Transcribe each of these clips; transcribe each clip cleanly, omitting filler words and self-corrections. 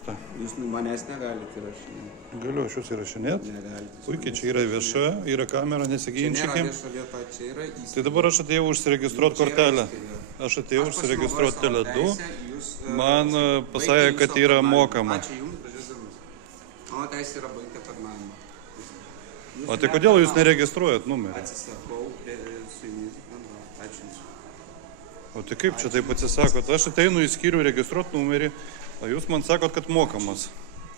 Štai. Jūs manęs negalite įrašinėti. Galiu aš jūs įrašinėti. Negalite. Puikiai, čia yra vieša, yra kamera, Čia nėra nesiginčykim. vieša vieta, čia yra įstaiga. Tai dabar aš atėjau užsiregistruoti kortelę. Aš atėjau užsiregistruoti Tele2. Man pasakė, kad yra mokama. Ačiū Jums, gražios dienos. Mano teisė yra baigti aptarnavimą. O tai kodėl jūs neregistruojat numerį? Atsisakau su Jumis bendrauti. Ačiū Jums. O tai kaip čia taip atsisakot? Aš ateinu į skyrių registruoti numerį, o jūs man sakot, kad mokamas.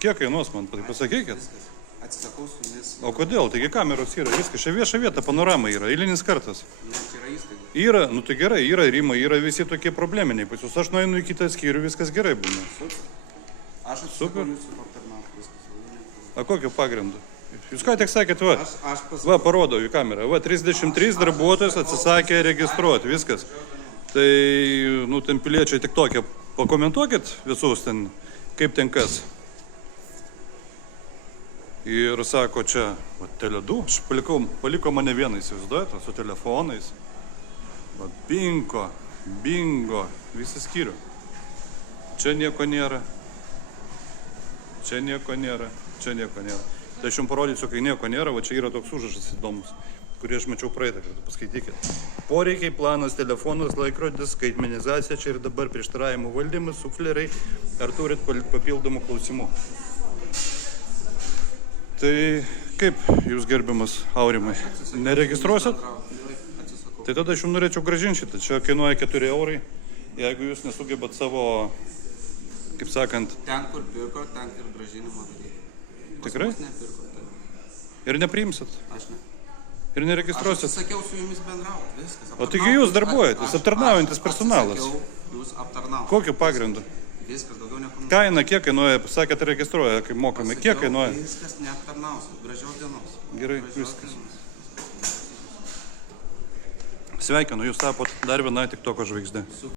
Kiek kainuos man? Tai pasakykit. Viskas. Atsisakau su Jumis. O kodėl? Taigi kameros yra, viskas. Čia vieša vieta, panorama yra, eilinis kartas. Čia yra įstaiga. Yra, nu tai gerai, yra rimai, yra visi tokie probleminiai pas jūs. Aš nueinu į kitą skyrių, viskas gerai būna. Aš atsisakau Jūsų aptarnauti. Viskas. A kokiu pagrindu? Jūs ką tik sakėt, va. Aš pasakau. Va, parodau į kamerą. Va, 33 darbuotojas atsisakė registruoti, viskas. Tai, nu, ten piliečiai tik tokie, pakomentuokit visus ten, kaip ten kas. Ir sako, čia, va, Tele2, aš paliko mane vieną, įsivaizduojate, su telefonais. Va, bingo, visi skyrių. Čia nieko nėra. Tai aš jums parodysiu, kai nieko nėra, va čia yra toks užrašas įdomus, kurį aš mačiau praeitą kartą, paskaitykit. Poreikiai, planas, telefonas, laikrodis, skaitmenizacija, čia ir dabar prieštaravimų valdymas, sufleriai, ar turit papildomų klausimų? Tai kaip jūs gerbiamas Aurimai, neregistruosit? Atsisakau. Tai tada aš jums norėčiau grąžinti šitą, čia kainuoja 4 eurai, jeigu jūs nesugebat savo, kaip sakant, Ten, kur pirko, ten ir grąžinimą daryti. Tikrai? Pas mus nepirko, tai ir nepriimsit, aš ne. ir Aš neregistruosit. atsisakiau su Jumis bendrauti, viskas. O taigi jūs darbuojatės, aptarnaujantis personalas. Aš atsisakiau Jūs aptarnauti. Kokiu pagrindu? Viskas, daugiau nekomentuoju. Kaina kiek kainuoja, sakėt, registruoja, kaip mokami, kiek kainuoja? Viskas neaptarnausiu. Gražios dienos. Gerai, Gražios viskas. dienos. Sveikinu, jūs tapot dar viena TikToko žvaigždė.